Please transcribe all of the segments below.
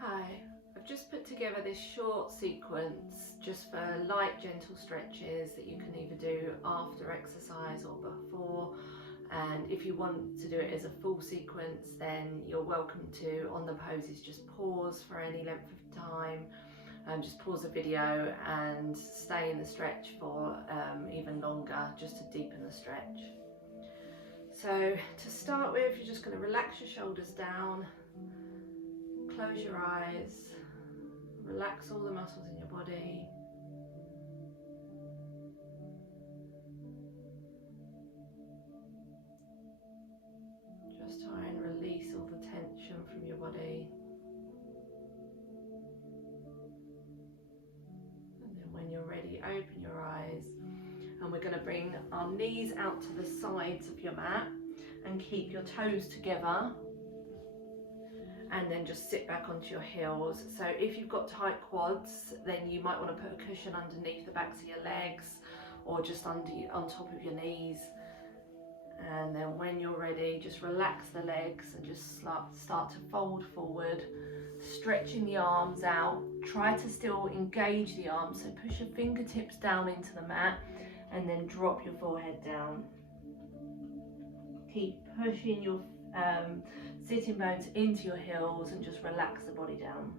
Hi, I've just put together this short sequence just for light, gentle stretches that you can either do after exercise or before. And if you want to do it as a full sequence, then you're welcome to, on the poses, just pause for any length of time. Just pause the video and stay in the stretch for even longer, just to deepen the stretch. So to start with, you're just going to relax your shoulders down, close your eyes, relax all the muscles in your body. Just try and release all the tension from your body. And then when you're ready, open your eyes. And we're going to bring our knees out to the sides of your mat and keep your toes together. And then just sit back onto your heels. So if you've got tight quads, then you might want to put a cushion underneath the backs of your legs or just on top of your knees. And then when you're ready, just relax the legs and just start to fold forward, stretching the arms out. Try to still engage the arms, so push your fingertips down into the mat and then drop your forehead down. Keep pushing your sitting bones into your heels and just relax the body down.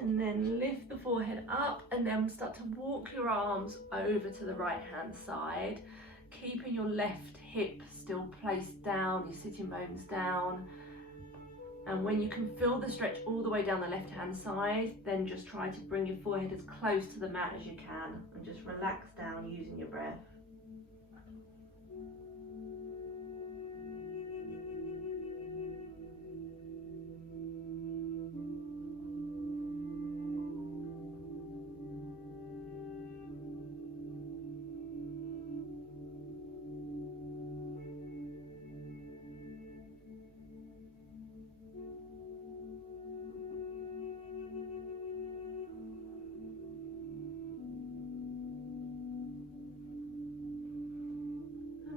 And then lift the forehead up and then start to walk your arms over to the right hand side, keeping your left hip still placed down, your sitting bones down. And when you can feel the stretch all the way down the left hand side, then just try to bring your forehead as close to the mat as you can and just relax down using your breath.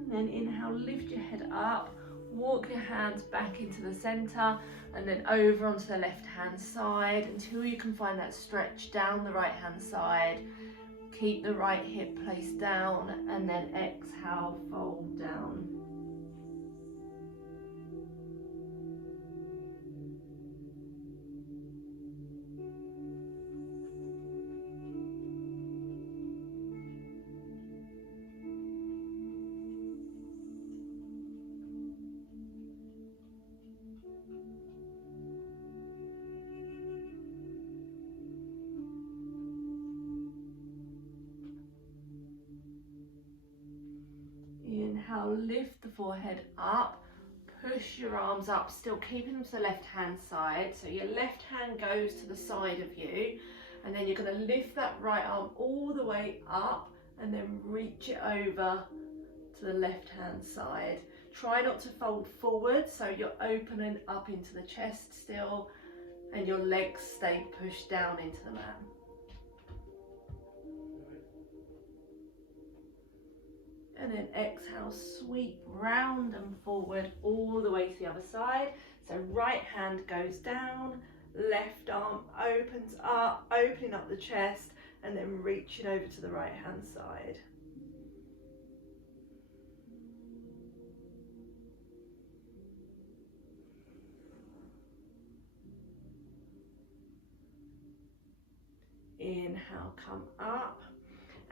And then inhale, lift your head up, walk your hands back into the center and then over onto the left hand side until you can find that stretch down the right hand side. Keep the right hip placed down and then exhale, fold down. Inhale, lift the forehead up, push your arms up, still keeping them to the left hand side. So your left hand goes to the side of you and then you're going to lift that right arm all the way up and then reach it over to the left hand side. Try not to fold forward, so you're opening up into the chest still and your legs stay pushed down into the mat. And then exhale, sweep round and forward all the way to the other side. So right hand goes down, left arm opens up, opening up the chest and then reaching over to the right hand side. Inhale, come up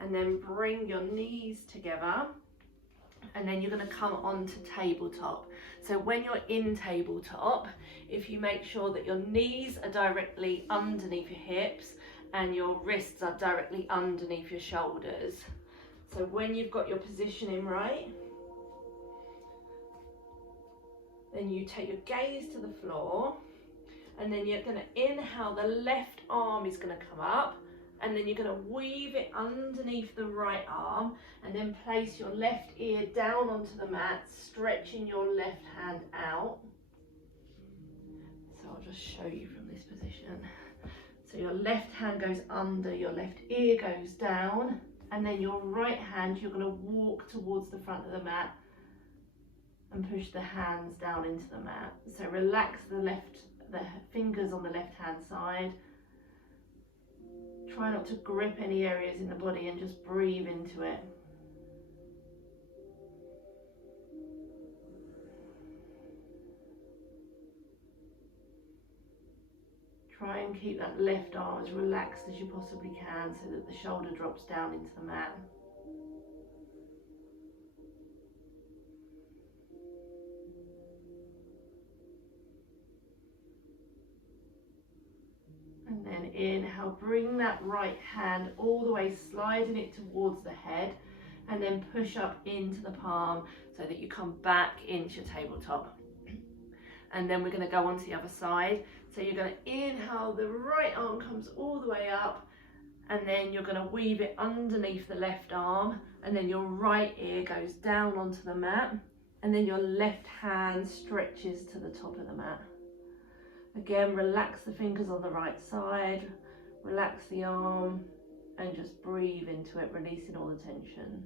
and then bring your knees together and then you're going to come onto tabletop. So when you're in tabletop, if you make sure that your knees are directly underneath your hips and your wrists are directly underneath your shoulders. So when you've got your positioning right, Then you take your gaze to the floor, and then you're going to inhale, the left arm is going to come up, and then you're going to weave it underneath the right arm, and then place your left ear down onto the mat, stretching your left hand out. So I'll just show you from this position. So your left hand goes under, your left ear goes down, and then your right hand, you're going to walk towards the front of the mat and push the hands down into the mat. So relax the fingers on the left hand side. Try not to grip any areas in the body and just breathe into it. Try and keep that left arm as relaxed as you possibly can so that the shoulder drops down into the mat. And then inhale, bring that right hand all the way, sliding it towards the head, and then push up into the palm so that you come back into your tabletop. And then we're going to go on to the other side. So you're going to inhale, the right arm comes all the way up, and then you're going to weave it underneath the left arm, and then your right ear goes down onto the mat, and then your left hand stretches to the top of the mat. Again, relax the fingers on the right side, relax the arm, and just breathe into it, releasing all the tension.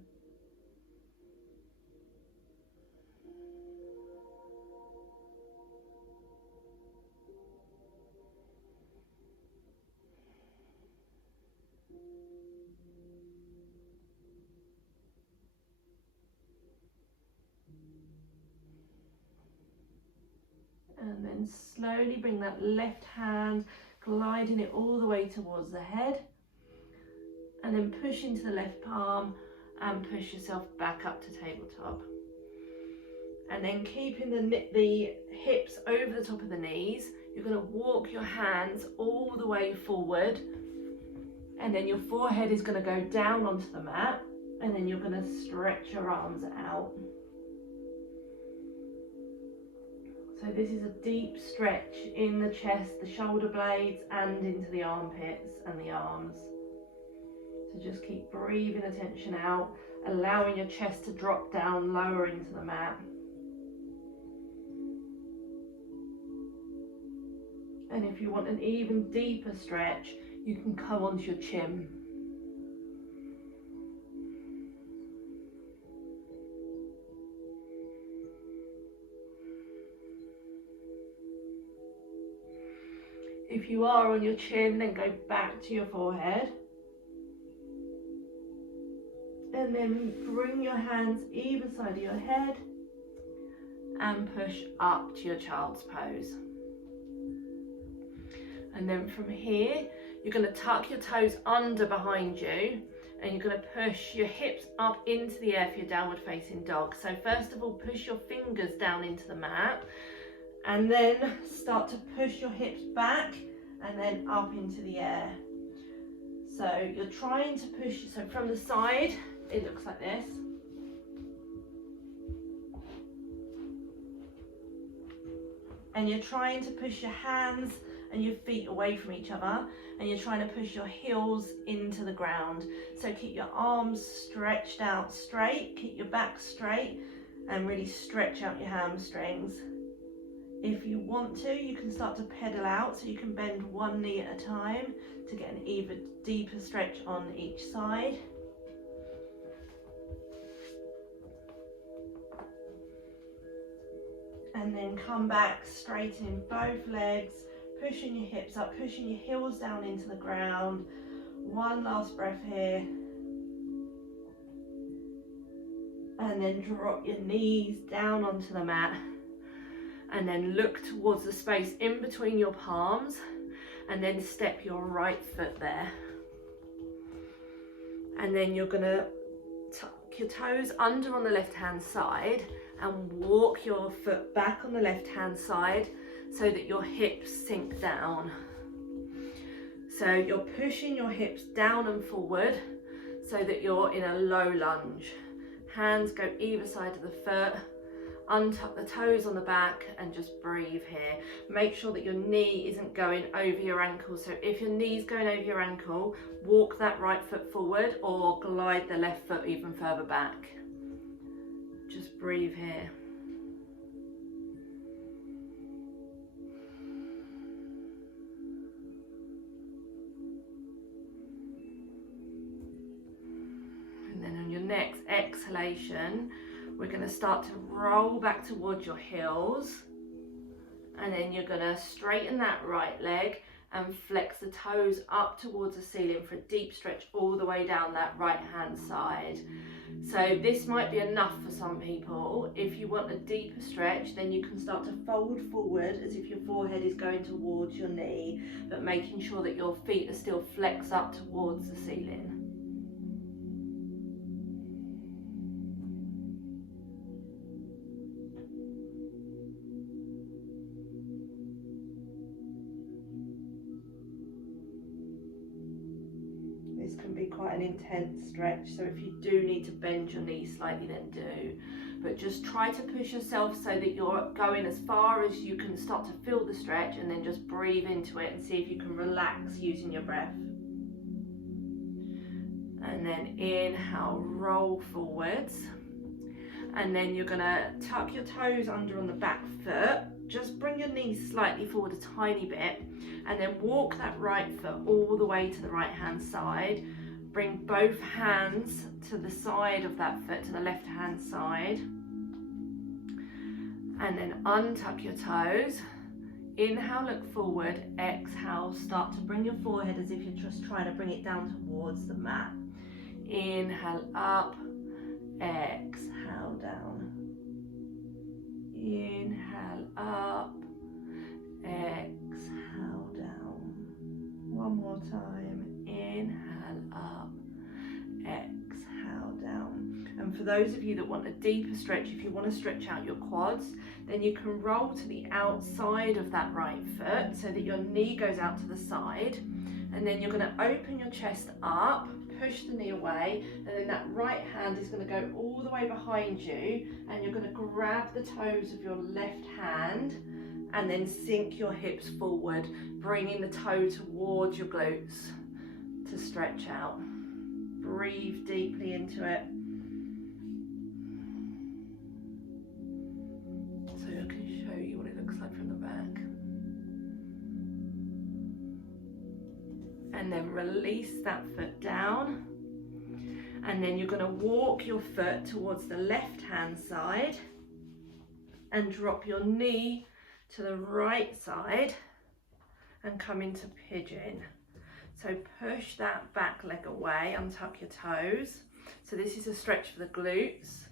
And then slowly bring that left hand, gliding it all the way towards the head, and then push into the left palm and push yourself back up to tabletop. And then keeping the hips over the top of the knees, you're going to walk your hands all the way forward, and then your forehead is going to go down onto the mat, and then you're going to stretch your arms out. So this is a deep stretch in the chest, the shoulder blades, and into the armpits and the arms. So just keep breathing the tension out, allowing your chest to drop down lower into the mat. And if you want an even deeper stretch, you can come onto your chin. If you are on your chin, then go back to your forehead. And then bring your hands either side of your head and push up to your child's pose. And then from here, you're going to tuck your toes under behind you, and you're going to push your hips up into the air for your downward facing dog. So first of all, push your fingers down into the mat, and then start to push your hips back and then up into the air. So you're trying to push, so from the side, it looks like this. And you're trying to push your hands and your feet away from each other, and you're trying to push your heels into the ground. So keep your arms stretched out straight, keep your back straight, and really stretch out your hamstrings. If you want to, you can start to pedal out, so you can bend one knee at a time to get an even deeper stretch on each side. And then come back, straighten both legs, pushing your hips up, pushing your heels down into the ground. One last breath here. And then drop your knees down onto the mat. And then look towards the space in between your palms, and then step your right foot there. And then you're going to tuck your toes under on the left hand side and walk your foot back on the left hand side so that your hips sink down. So you're pushing your hips down and forward so that you're in a low lunge. Hands go either side of the foot. Untuck the toes on the back and just breathe here. Make sure that your knee isn't going over your ankle. So if your knee's going over your ankle, walk that right foot forward or glide the left foot even further back. Just breathe here. And then on your next exhalation, we're going to start to roll back towards your heels, and then you're going to straighten that right leg and flex the toes up towards the ceiling for a deep stretch all the way down that right hand side. So this might be enough for some people. If you want a deeper stretch, then you can start to fold forward as if your forehead is going towards your knee, but making sure that your feet are still flexed up towards the ceiling. This can be quite an intense stretch, so if you do need to bend your knees slightly, then do. But just try to push yourself so that you're going as far as you can start to feel the stretch, and then just breathe into it and see if you can relax using your breath. And then inhale, roll forwards. And then you're gonna tuck your toes under on the back foot. Just bring your knees slightly forward a tiny bit, and then walk that right foot all the way to the right hand side. Bring both hands to the side of that foot, to the left hand side. And then untuck your toes. Inhale, look forward. Exhale, start to bring your forehead as if you're just trying to bring it down towards the mat. Inhale up, exhale down. Inhale up, exhale down. One more time. Inhale up, exhale down. And for those of you that want a deeper stretch, if you want to stretch out your quads, then you can roll to the outside of that right foot so that your knee goes out to the side. And then you're going to open your chest up, push the knee away, and then that right hand is going to go all the way behind you, and you're going to grab the toes of your left hand and then sink your hips forward, bringing the toe towards your glutes to stretch out. Breathe deeply into it. So I can show you what it looks like from the back. And then release that foot down, and then you're going to walk your foot towards the left hand side and drop your knee to the right side and come into pigeon. So push that back leg away, untuck your toes. So this is a stretch for the glutes.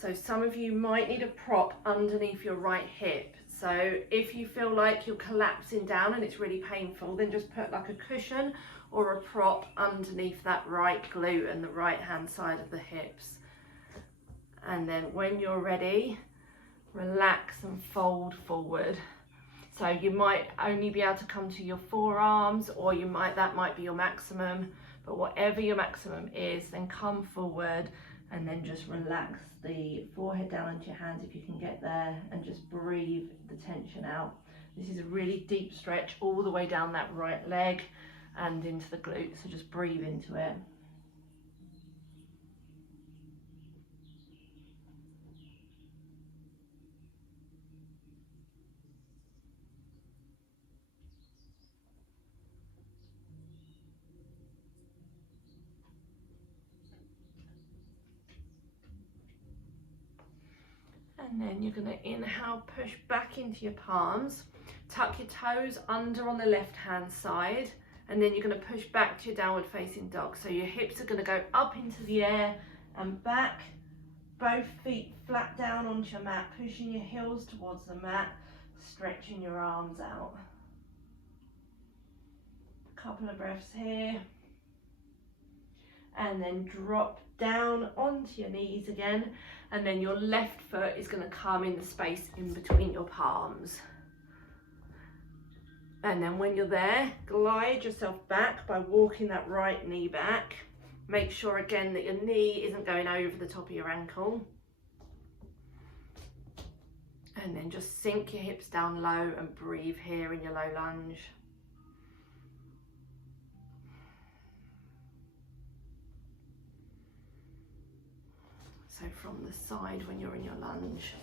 So some of you might need a prop underneath your right hip. So if you feel like you're collapsing down and it's really painful, then just put like a cushion or a prop underneath that right glute and the right hand side of the hips. And then when you're ready, relax and fold forward. So you might only be able to come to your forearms, or that might be your maximum, but whatever your maximum is, then come forward and then just relax the forehead down into your hands if you can get there, and just breathe the tension out. This is a really deep stretch all the way down that right leg and into the glutes, so just breathe into it. And then you're going to inhale, push back into your palms, tuck your toes under on the left hand side, and then you're going to push back to your downward facing dog. So your hips are going to go up into the air and back, both feet flat down onto your mat, pushing your heels towards the mat, stretching your arms out. A couple of breaths here. And then drop down onto your knees again, and then your left foot is going to come in the space in between your palms. And then when you're there, glide yourself back by walking that right knee back. Make sure again that your knee isn't going over the top of your ankle. And then just sink your hips down low and breathe here in your low lunge. So from the side when you're in your lunge.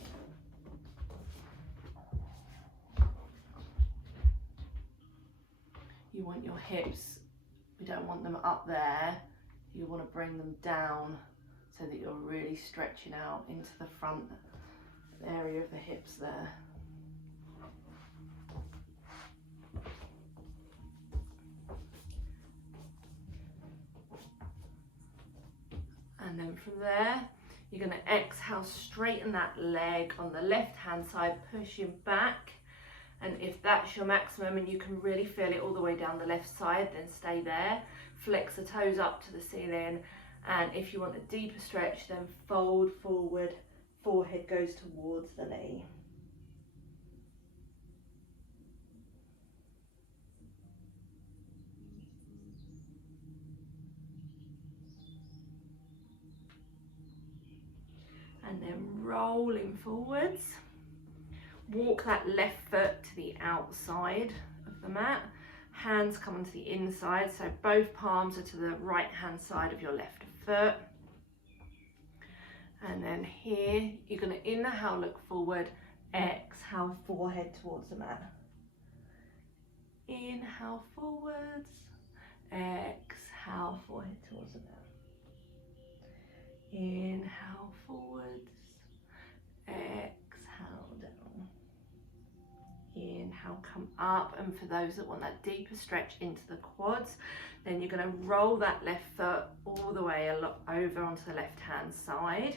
You want your hips, we don't want them up there, you want to bring them down so that you're really stretching out into the front area of the hips there. And then from there, you're going to exhale, straighten that leg on the left hand side, pushing back. And if that's your maximum and you can really feel it all the way down the left side, then stay there. Flex the toes up to the ceiling. And if you want a deeper stretch, then fold forward, forehead goes towards the knee. And then rolling forwards. Walk that left foot to the outside of the mat. Hands come onto the inside, so both palms are to the right hand side of your left foot. And then here, you're going to inhale, look forward, exhale, forehead towards the mat. Inhale forwards, exhale, forehead towards the mat. Inhale forwards, exhale down. Inhale, come up, and for those that want that deeper stretch into the quads, then you're going to roll that left foot all the way over onto the left hand side.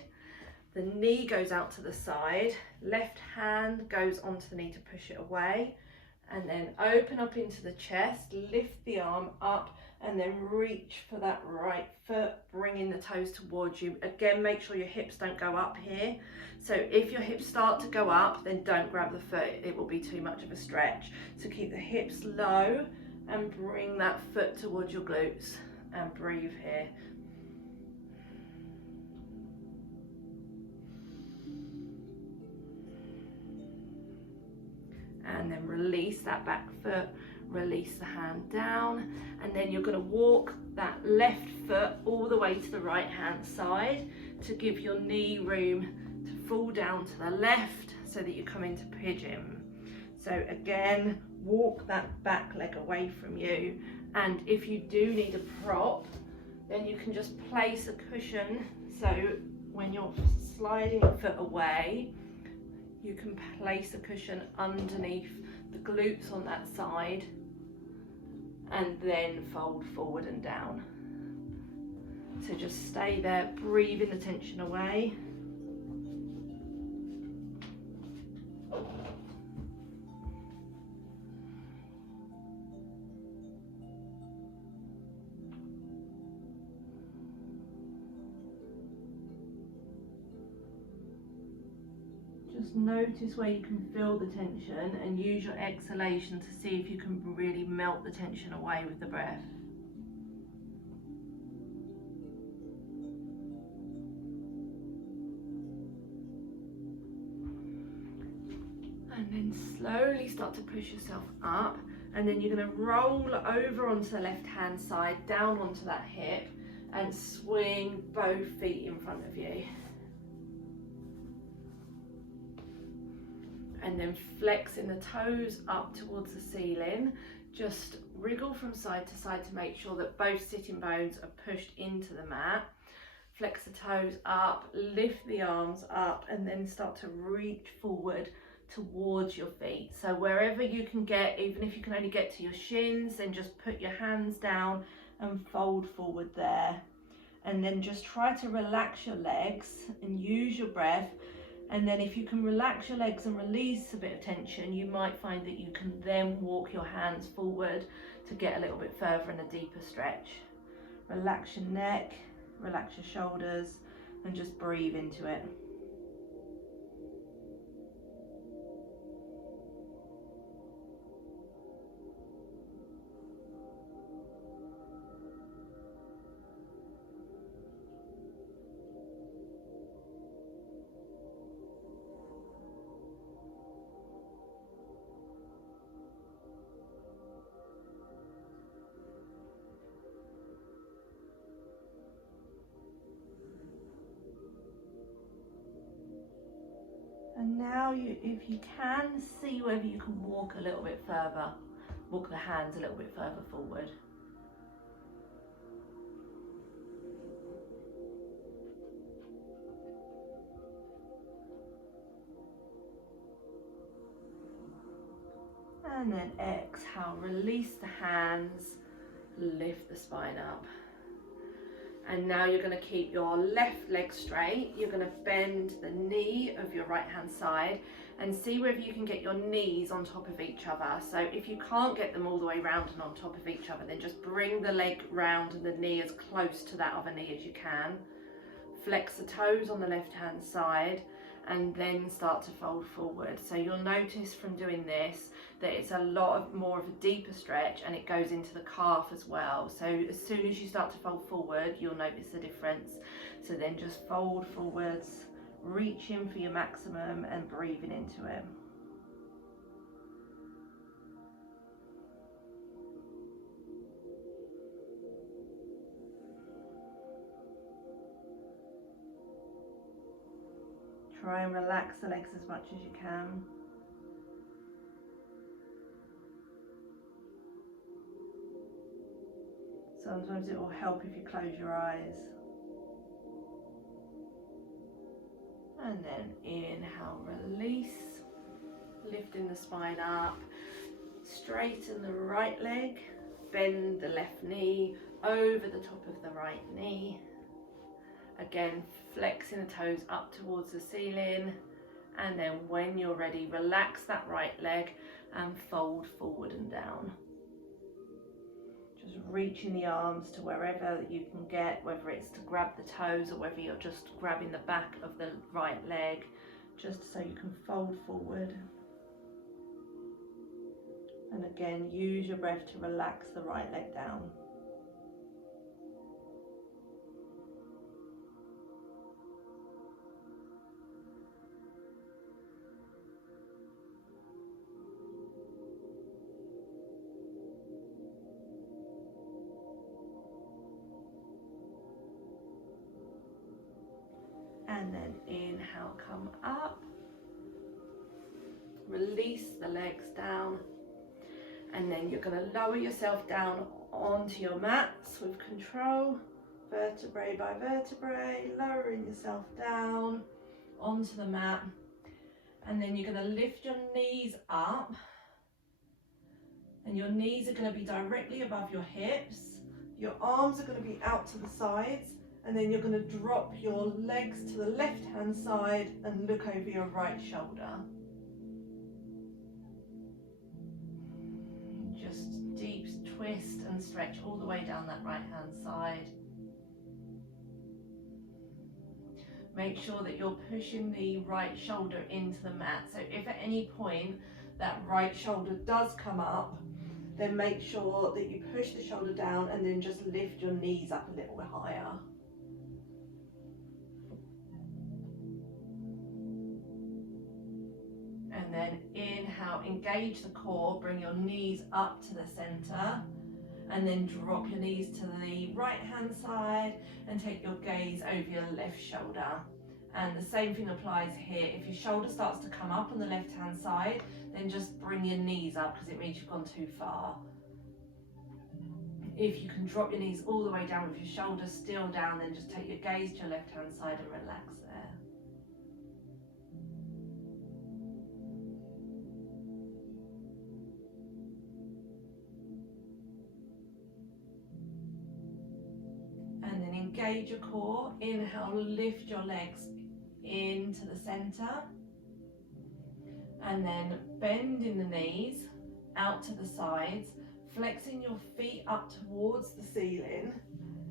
The knee goes out to the side, left hand goes onto the knee to push it away, and then open up into the chest, lift the arm up, and then reach for that right foot, bringing the toes towards you. Again, make sure your hips don't go up here. So if your hips start to go up, then don't grab the foot, it will be too much of a stretch. So keep the hips low and bring that foot towards your glutes and breathe here. And then release that back foot, release the hand down, and then you're going to walk that left foot all the way to the right hand side to give your knee room to fall down to the left so that you come into pigeon. So again, walk that back leg away from you, and if you do need a prop, then you can just place a cushion, so when you're sliding your foot away, you can place a cushion underneath the glutes on that side and then fold forward and down. So just stay there, breathing the tension away. Just notice where you can feel the tension and use your exhalation to see if you can really melt the tension away with the breath. And then slowly start to push yourself up, and then you're going to roll over onto the left hand side, down onto that hip, and swing both feet in front of you. And then flexing the toes up towards the ceiling. Just wriggle from side to side to make sure that both sitting bones are pushed into the mat. Flex the toes up, lift the arms up, and then start to reach forward towards your feet. So wherever you can get, even if you can only get to your shins, then just put your hands down and fold forward there. And then just try to relax your legs and use your breath. And then if you can relax your legs and release a bit of tension, you might find that you can then walk your hands forward to get a little bit further and a deeper stretch. Relax your neck, relax your shoulders, and just breathe into it. now, if you can, see whether you can walk a little bit further, walk the hands a little bit further forward. And then exhale, release the hands, lift the spine up. And now you're going to keep your left leg straight. You're going to bend the knee of your right hand side and see whether you can get your knees on top of each other. So if you can't get them all the way round and on top of each other, then just bring the leg round and the knee as close to that other knee as you can. Flex the toes on the left hand side and then start to fold forward. So you'll notice from doing this that it's a lot more of a deeper stretch, and it goes into the calf as well. So as soon as you start to fold forward, you'll notice the difference. So then just fold forwards, reach in for your maximum and breathing into it. Try and relax the legs as much as you can. Sometimes it will help if you close your eyes. And then inhale, release, lifting the spine up, straighten the right leg, bend the left knee over the top of the right knee. Again, flexing the toes up towards the ceiling, and then when you're ready, relax that right leg and fold forward and down. Just reaching the arms to wherever you can get, whether it's to grab the toes or whether you're just grabbing the back of the right leg, just so you can fold forward. And again, use your breath to relax the right leg down. And then inhale, come up, release the legs down, and then you're going to lower yourself down onto your mats with control, vertebrae by vertebrae, lowering yourself down onto the mat, and then you're going to lift your knees up, and your knees are going to be directly above your hips, your arms are going to be out to the sides, and then you're going to drop your legs to the left hand side and look over your right shoulder. Just deep twist and stretch all the way down that right hand side. Make sure that you're pushing the right shoulder into the mat. So if at any point that right shoulder does come up, then make sure that you push the shoulder down and then just lift your knees up a little bit higher. And then inhale, engage the core, bring your knees up to the center, and then drop your knees to the right hand side and take your gaze over your left shoulder. And the same thing applies here. If your shoulder starts to come up on the left hand side, then just bring your knees up because it means you've gone too far. If you can drop your knees all the way down with your shoulders still down, then just take your gaze to your left hand side and relax there. And then engage your core. Inhale, lift your legs into the center. And then bending the knees out to the sides, flexing your feet up towards the ceiling,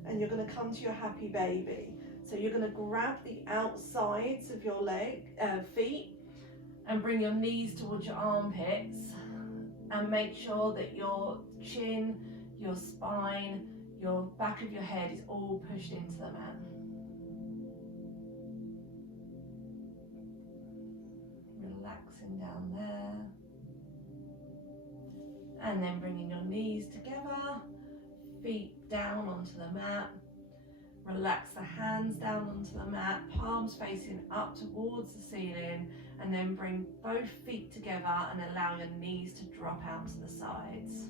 and you're going to come to your happy baby. So you're going to grab the outsides of your feet and bring your knees towards your armpits, and make sure that your chin, your spine, your back of your head is all pushed into the mat. Relaxing down there. And then bringing your knees together, feet down onto the mat, Relax the hands down onto the mat, palms facing up towards the ceiling, and then bring both feet together and allow your knees to drop out to the sides.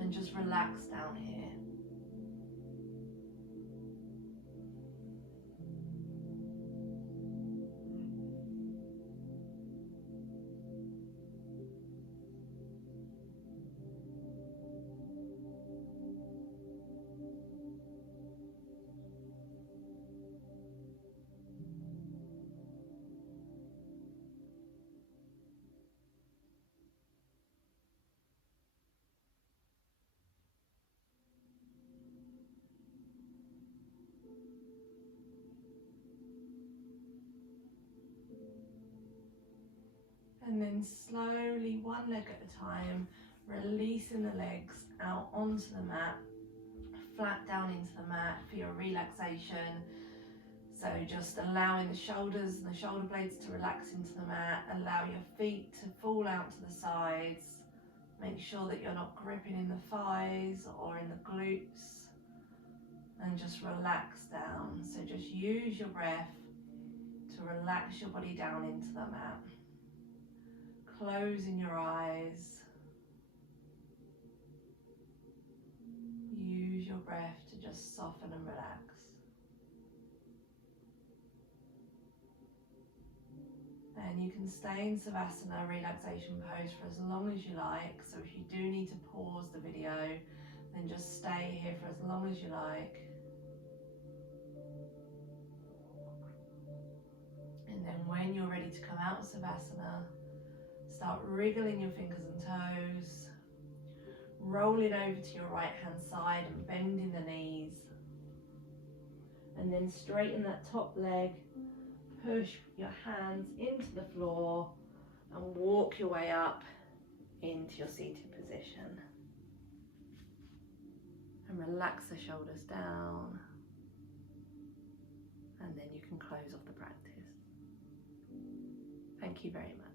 And just relax down here. And then slowly, one leg at a time, releasing the legs out onto the mat, flat down into the mat for your relaxation. So just allowing the shoulders and the shoulder blades to relax into the mat, allow your feet to fall out to the sides. Make sure that you're not gripping in the thighs or in the glutes, and just relax down. So just use your breath to relax your body down into the mat. Closing your eyes. Use your breath to just soften and relax. And you can stay in Savasana relaxation pose for as long as you like. So if you do need to pause the video, then just stay here for as long as you like. And then when you're ready to come out of Savasana, start wriggling your fingers and toes, rolling over to your right hand side and bending the knees. And then straighten that top leg, push your hands into the floor and walk your way up into your seated position. And relax the shoulders down. And then you can close off the practice. Thank you very much.